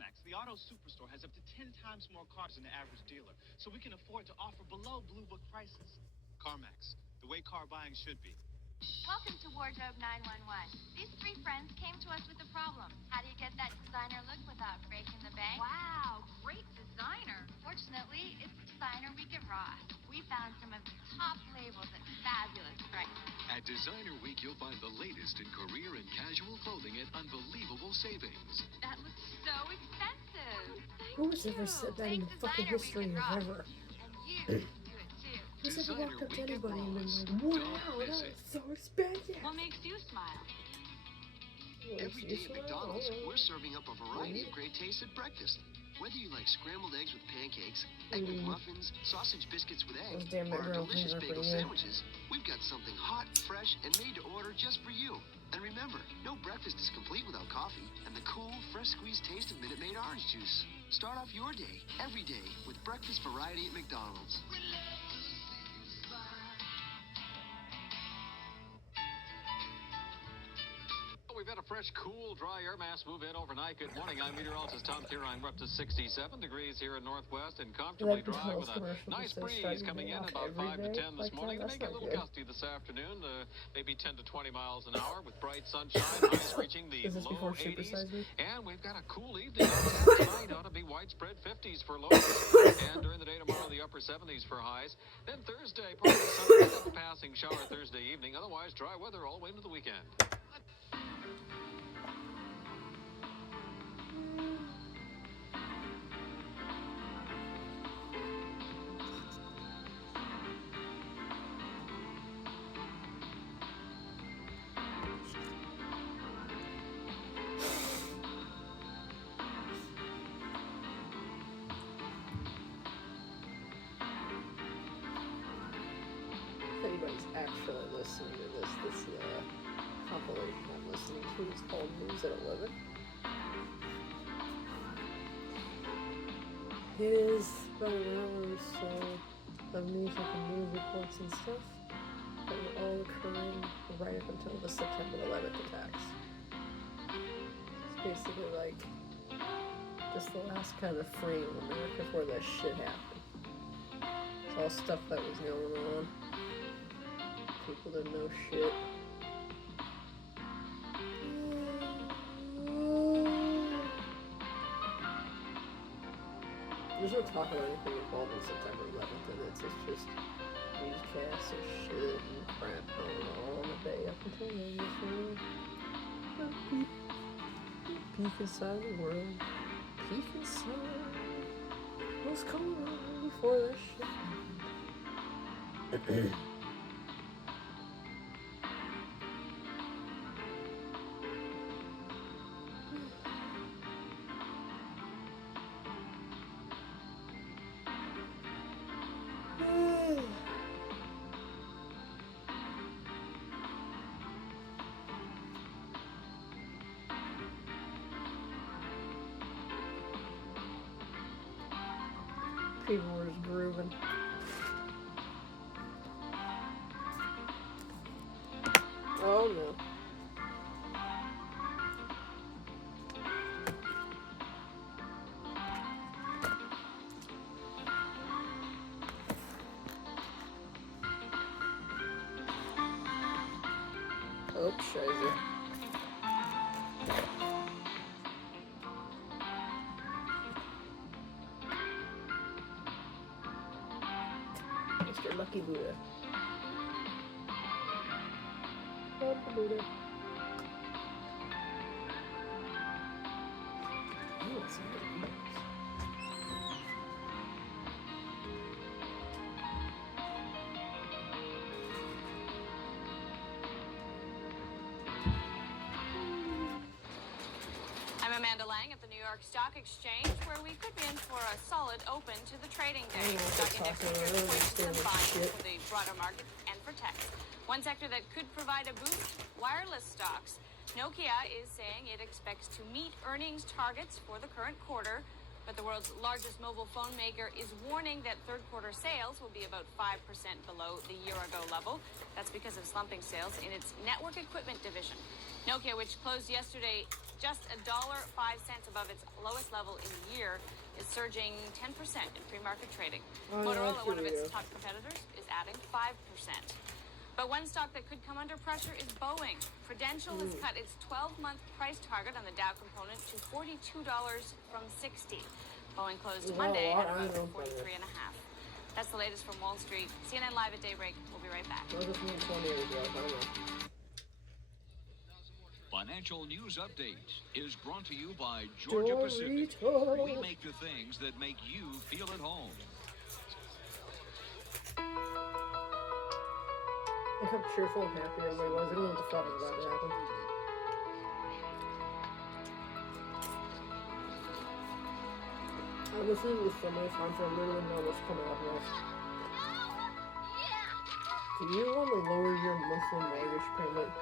CarMax, the auto superstore, has up to 10 times more cars than the average dealer, so we can afford to offer below Blue Book prices. CarMax, the way car buying should be. Welcome to Wardrobe 911. These three friends came to us with a problem. How do you get that designer look without breaking the bank? Wow, great designer. Fortunately, it's Designer Week at Ross. We found some of the top labels at fabulous prices. At Designer Week, you'll find the latest in career and casual clothing at unbelievable savings. That looks so expensive. Who has ever said that in the fucking history of ever? And you can do it too. Who's ever walked up to anybody and been like, wow, that is so expensive? What makes you smile? Every day at McDonald's, we're serving up a variety of great tastes at breakfast. Whether you like scrambled eggs with pancakes, egg McMuffins, sausage biscuits with egg, or our delicious bagel sandwiches, we've got something hot, fresh, and made to order just for you. And remember, no breakfast is complete without coffee and the cool, fresh squeezed taste of Minute Maid orange juice. Start off your day, every day, with breakfast variety at McDonald's. We've had a fresh, cool, dry air mass move in overnight. Good morning. I'm meteorologist Tom Kieran. We're up to 67 degrees here in Northwest and comfortably dry with a nice breeze coming in about 5 to 10 this morning. They may get a little gusty this afternoon, maybe 10 to 20 miles an hour with bright sunshine, highs reaching the low 80s. And we've got a cool evening. Tonight ought to be widespread 50s for lows. And during the day tomorrow, the upper 70s for highs. Then Thursday, partly sunny, a passing shower Thursday evening. Otherwise, dry weather all the way into the weekend. If anybody's actually listening to this compilation I'm listening to is called News at 11. It is about an hour or so of music and news reports and stuff that were all occurring right up until the September 11th attacks. It's basically like just the last kind of frame of America before that shit happened. It's all stuff that was going on. People didn't know shit. There's no talk about anything involving September 11th, and it's just newscasts and shit and crap going on all the day up until then. Peek inside the world. Peek inside. What's going on before that shit happened? People were just grooving. Oh no. Oh, scheiße. Mr. Lucky Buddha. Lucky Buddha. Oh, it's I'm Amanda Lang at the New York Stock Exchange, where we could be in for a solid open to the trading day. Stock index futures points to buying for the broader market and for tech. One sector that could provide a boost, wireless stocks. Nokia is saying it expects to meet earnings targets for the current quarter, but the world's largest mobile phone maker is warning that third quarter sales will be about 5% below the year-ago level. That's because of slumping sales in its network equipment division. Nokia, which closed yesterday just $1.05 above its lowest level in a year, is surging 10% in pre-market trading. Motorola, one of its top competitors, is adding 5%. But one stock that could come under pressure is Boeing. Prudential has cut its 12-month price target on the Dow component to $42 from $60. Boeing closed Monday at about 43.5. That's the latest from Wall Street. CNN Live at daybreak. We'll be right back. Financial News Update is brought to you by Georgia Pacific. We make the things that make you feel at home. Look how cheerful and happy everybody was. They didn't know what the fuck was about to happen. I listened to this so many times I literally know what's coming up next. Do you want to lower your monthly mortgage payment?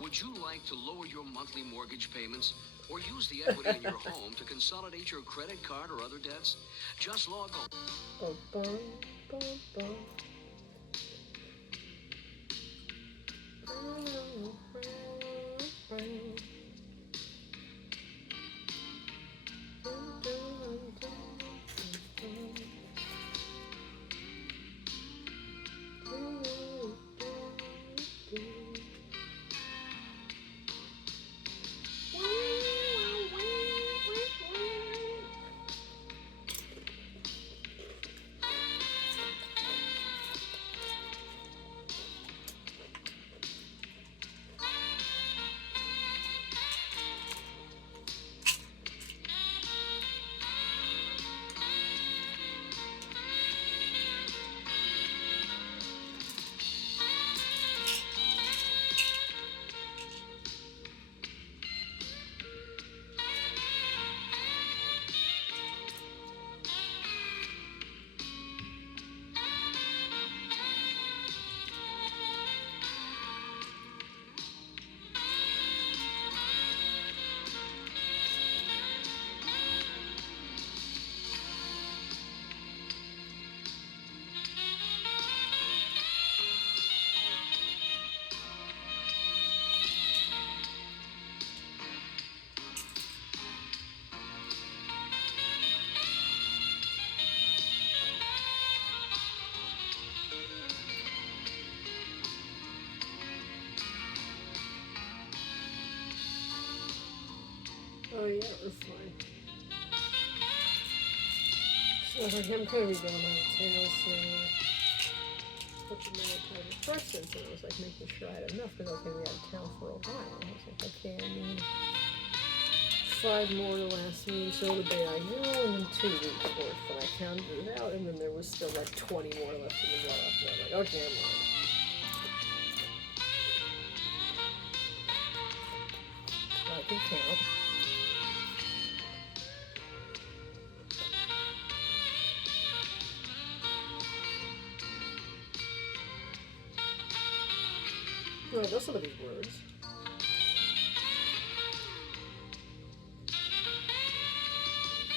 Would you like to lower your monthly mortgage payments or use the equity in your home to consolidate your credit card or other debts? Just log on. Bum, bum, bum, bum. Oh yeah, it was fine. So I'm kind of going on tails, so put the military first since it was like making sure I had enough because I was going to be out of town for a while. I was like, okay, I need 5 more to last me until the day I know, and then 2 weeks worth. But I counted it out, and then there was still like 20 more left in the blood. So I'm like, okay, I'm on. I can count. No, I know some of these words.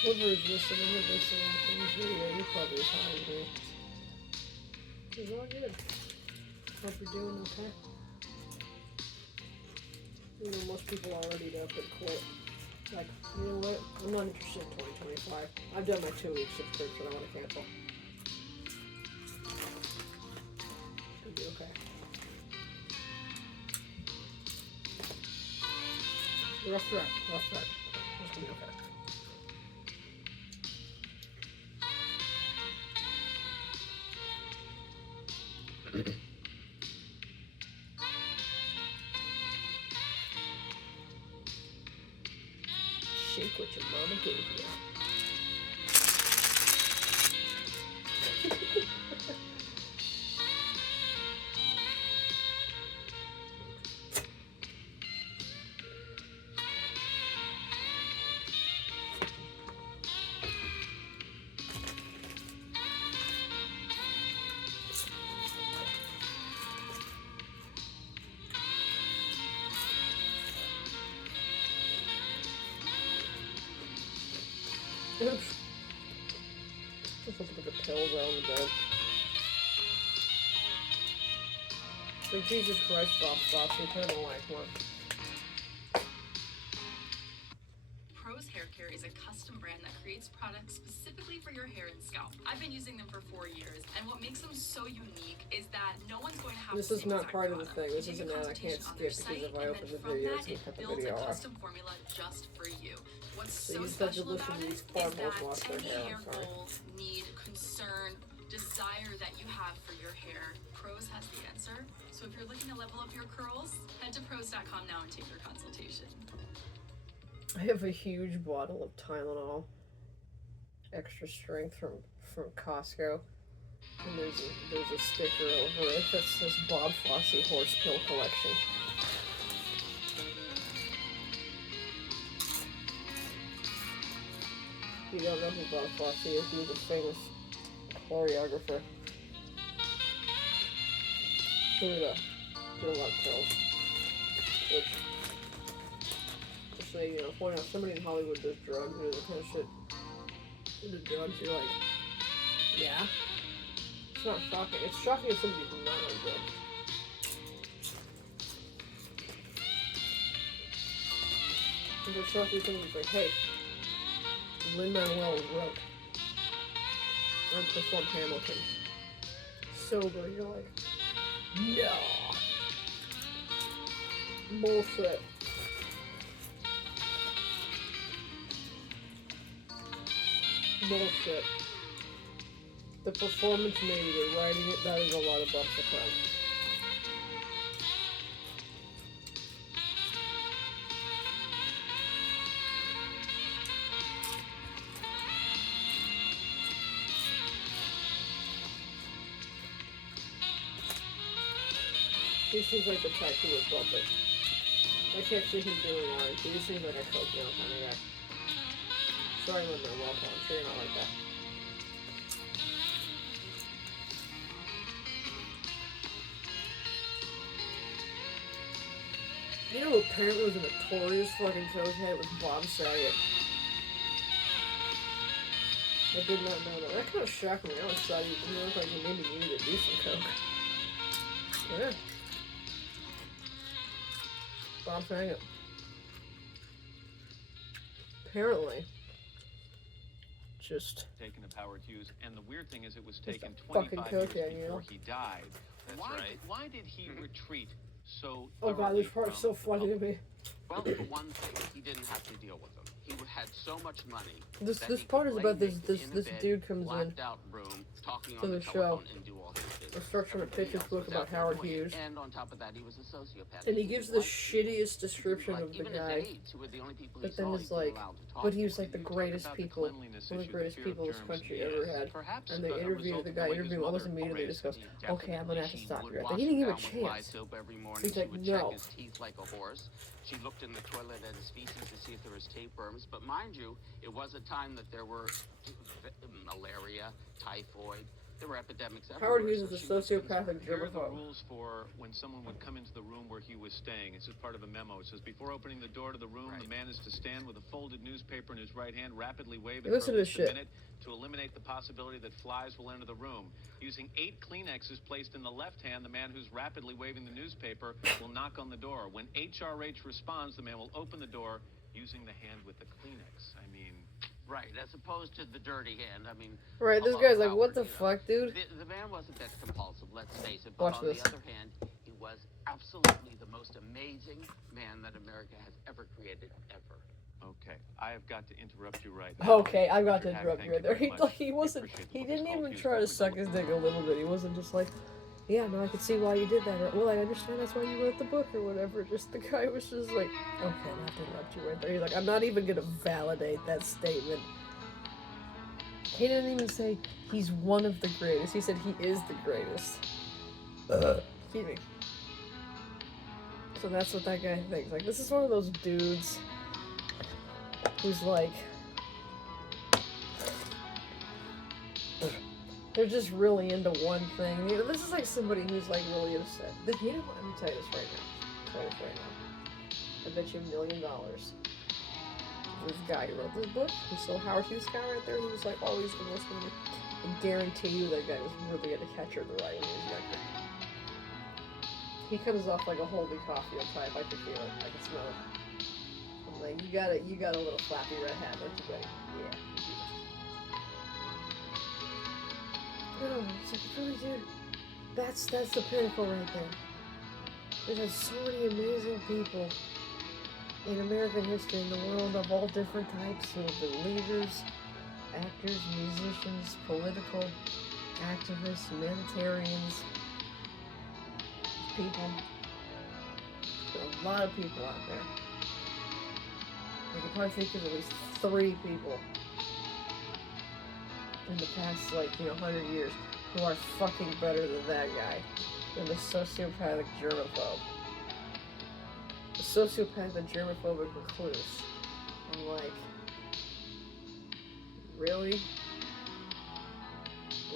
What version is this? And then this and this video, you're probably as high as me. It's all good. Hope you're doing okay. You know, most people already up and quit. Like, you know what? I'm not interested in 2025. I've done my 2-week subscription. I want to cancel. It'll be okay. Rough start. It's gonna be okay. Shake what your mama gave you. Oops. Just look at the pills around the bed. Like, Jesus Christ, Bob Fosse, kind of like one. Prose Hair Care is a custom brand that creates products specifically for your hair and scalp. I've been using them for 4 years, and what makes them so unique is that no one's going to have This is not part of the thing. This is an ad I can't skip because if I open the video, it's going to cut the video off. Custom formula just for you. What's So so you just have to special listen about to it these is farmers that wash their any hair. hair I'm sorry. goals, need, concern, desire that you have for your hair, Prose has the answer. So if you're looking to level up your curls, head to prose.com now and take your consultation. I have a huge bottle of Tylenol, extra strength from Costco, and there's a sticker over it that says Bob Fosse Horse Pill Collection. If you don't know who Bob Fosse is, he was a famous choreographer. He did a lot of pills, which, just so you know, point out, somebody in Hollywood does drugs, or the kind of shit, into drugs, you're like, yeah? It's not shocking. It's shocking if somebody's not on drugs. It's shocking if somebody's like, hey, Lin-Manuel wrote and performed Hamilton. Sober, you're like, no. Bullshit. Bullshit. The performance made it, writing it, that is a lot of bucks a crowd. He seems like the type who would bump it. I can't see him doing R&B. He seems like a coke down kind of guy. Sorry, Lin-Manuel, I'm sure you're not like that. You know who apparently was a notorious fucking cokehead was Bob Saget. I did not know that. That kind of shocked me. I always thought he looked like he maybe needed to do some coke. Yeah. Bob Saget. Apparently. Just taken of Howard Hughes, and the weird thing is it was Just taken a 25 fucking years cokehead, you before know? he died. That's why, right. Why did he retreat so oh god, thoroughly this part's from so funny to me. Well, for one thing, he didn't have to deal with them. He had so much money. This that this he part could is lay about this naked in a bed, dude comes in blacked out room, talking to on the the show. telephone and do all his business. It starts trying to pitch his Everybody book else was about out there Howard doing it. Hughes. And on top of that, he was a sociopath. And he didn't gives the like shittiest description like, of the even his guy. aides, who were the only people he But then saw, it's he wasn't like, allowed to talk but he to. was like the You talk greatest about the people, cleanliness one of the issue, greatest the fear of people this germs, country yes. ever had. Perhaps And they a interviewed result the of guy, way his interviewed him almost mother immediately, raised just goes, him. okay, I'm gonna have to She stop would you right wash there. He didn't give him a him down with chance. soap every morning. He's She like, would no. check his teeth like a horse. She looked in the toilet at his feces to see if there was tapeworms. But mind you, it was a time that there were malaria, typhoid. There were epidemics everywhere. Howard Hughes so is she a was sociopathic Here are the germaphobe. rules for when someone would come into the room where he was staying. This is part of a memo. It says, before opening the door to the room, the man is to stand with a folded newspaper in his right hand, rapidly wave it Listen for to at least this a shit. minute to eliminate the possibility that flies will enter the room. Using 8 Kleenexes placed in the left hand, the man who's rapidly waving the newspaper will knock on the door. When HRH responds, the man will open the door using the hand with the Kleenex. I mean... Right, as opposed to the dirty hand. I mean, Right, this hello, guy's like, Howard, what the you know. fuck, dude? The man wasn't that compulsive, let's face it. But Watch on this. the other hand, he was absolutely the most amazing man that America has ever created, ever. Okay, I have got to interrupt you right now. Okay, I've got to Richard Hack, interrupt thank you right there. very He, much. like, he We wasn't, appreciate the he book. didn't It's called even Hughes. try to Definitely suck go his look dick a little bit. He wasn't just like, yeah, no, I can see why you did that. Or, well, I understand that's why you wrote the book or whatever. Just the guy was just like, okay, I have to interrupt you right there. He's like, I'm not even going to validate that statement. He didn't even say he's one of the greatest. He said he is the greatest. Excuse me. So that's what that guy thinks. Like, this is one of those dudes who's like, they're just really into one thing. You know, this is like somebody who's like really upset. You know what? Let me tell you this right now. I bet you $1 million. this guy who wrote this book, this little Howard Hughes guy right there, he was like always the most one. I guarantee you that guy was really good to catch her the right when he was younger. He comes off like a holy coffee type. I can feel it. I can smell it. I'm like, you got a little flappy red hat, don't you, buddy? Yeah. Oh, it's like, really, dude. That's the pinnacle right there. There's so many amazing people in American history, in the world, of all different types, of the leaders, actors, musicians, political activists, humanitarians, people. There's a lot of people out there. I can probably think of at least 3 people in the past, 100 years who are fucking better than that guy, than the sociopathic germaphobe. The sociopathic germophobic recluse. I'm like, really?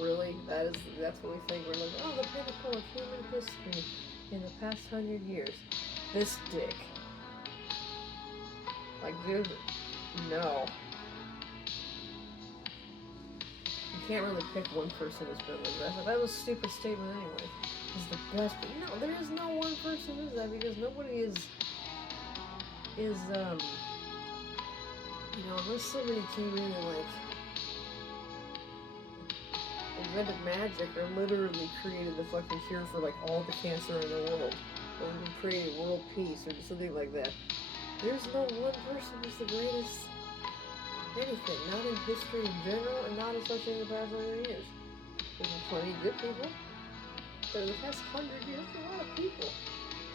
Really? That's what we think. We're like, oh, the pinnacle of human history in the past 100 years. This dick. Like, dude, no. You can't really pick one person who's been like that. That was a stupid statement anyway. Is the best. No, there is no one person who's that, because nobody is unless somebody came in and invented magic or literally created the fucking cure for all the cancer in the world, or created world peace or something like that. There's no one person who's the greatest anything, not in history in general, and not especially in the past 100 years. There's been plenty of good people, but in the past 100 years, there's a lot of people,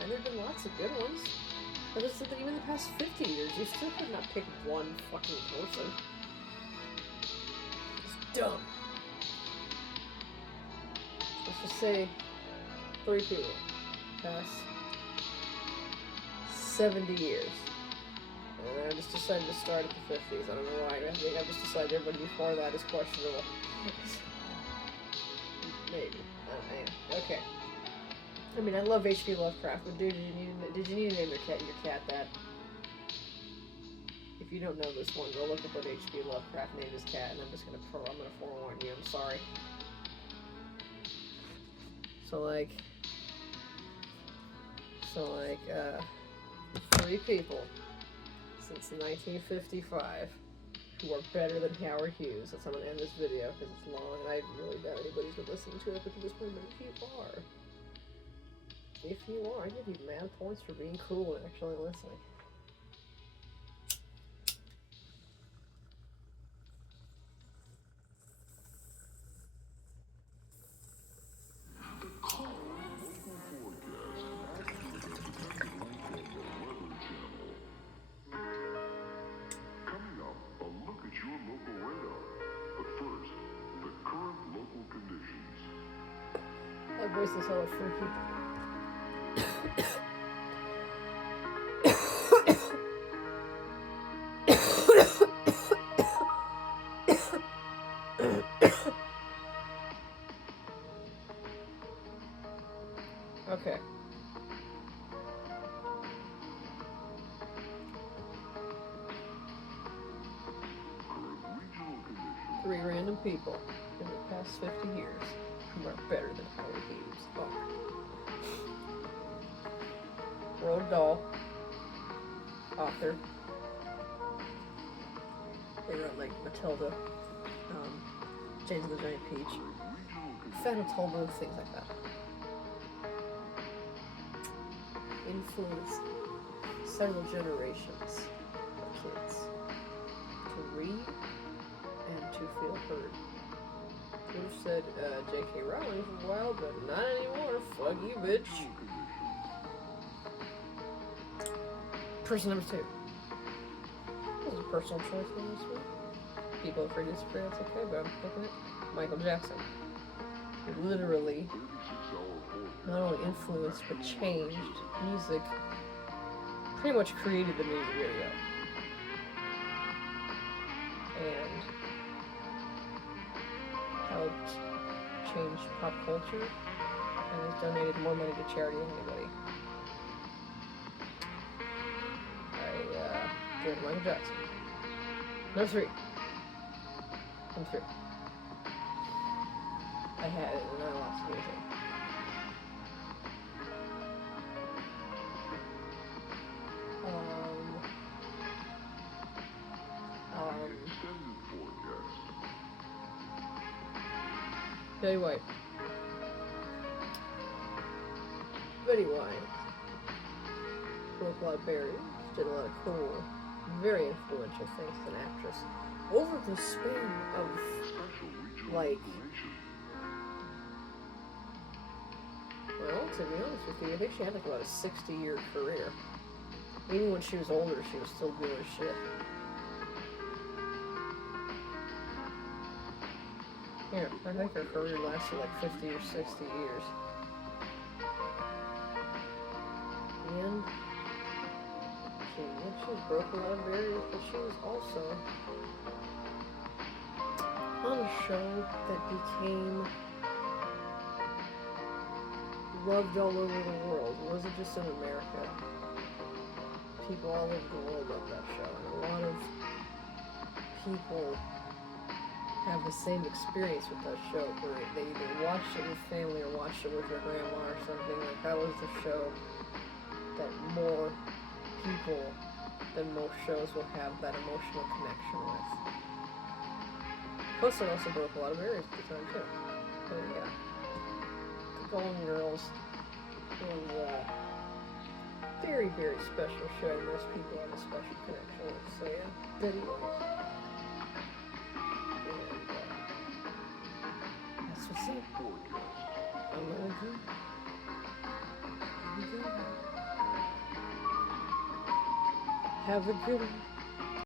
and there've been lots of good ones. But it's something, even in the past 50 years, you still could not pick one fucking person. It's dumb. Let's just say 3 people past 70 years. And I just decided to start at the 50s. I don't know why. I think I just decided everybody before that is questionable. Maybe. Okay. I mean, I love H.P. Lovecraft, but dude, did you need to name your cat that? If you don't know this one, go look up what H.P. Lovecraft named his cat, and I'm gonna forewarn you. I'm sorry. So 3 people since 1955 who are better than Howard Hughes. That's how I'm gonna end this video because it's long, and I really doubt anybody's been listening to it. But to this point, if you are, I give you mad points for being cool and actually listening. That voice is hella freaky. Okay. Three random people in the past 50 years who are better than Howard Hughes. Roald Dahl, author. They wrote Matilda, James and the Giant Peach, Phantom Tollbooth, things like that. Influenced several generations of kids to read and to feel heard. Would have said J.K. Rowling for a while, but not anymore. Fuck you, bitch. Person number 2. This is a personal choice on this one. People are free to disagree, that's okay, but I'm picking it. Michael Jackson. He literally not only influenced but changed music, pretty much created the music video. And helped change pop culture and has donated more money to charity than anybody. Michael Jackson. No, 3. I'm 3. I had it and I lost it. Betty White. Betty White broke a lot of barriers, did a lot of cool, very influential things as an actress. Over the span of, like, well, to be honest with you, I think she had like about a 60-year career. Even when she was older, she was still doing shit. Yeah, I think her career lasted like 50 or 60 years. And she broke a lot of barriers, but she was also on a show that became loved all over the world. It wasn't just in America. People all over the world loved that show, and a lot of people have the same experience with that show, where they either watched it with family or watched it with their grandma or something. Like, that was the show that more people than most shows will have that emotional connection with. Plus, it also broke a lot of barriers at the time, too. So, yeah. Golden Girls was a very, very special show. Most people have a special connection with. So, yeah, Betty White. That's what's up. I'm gonna go. Here we go. Have a good one.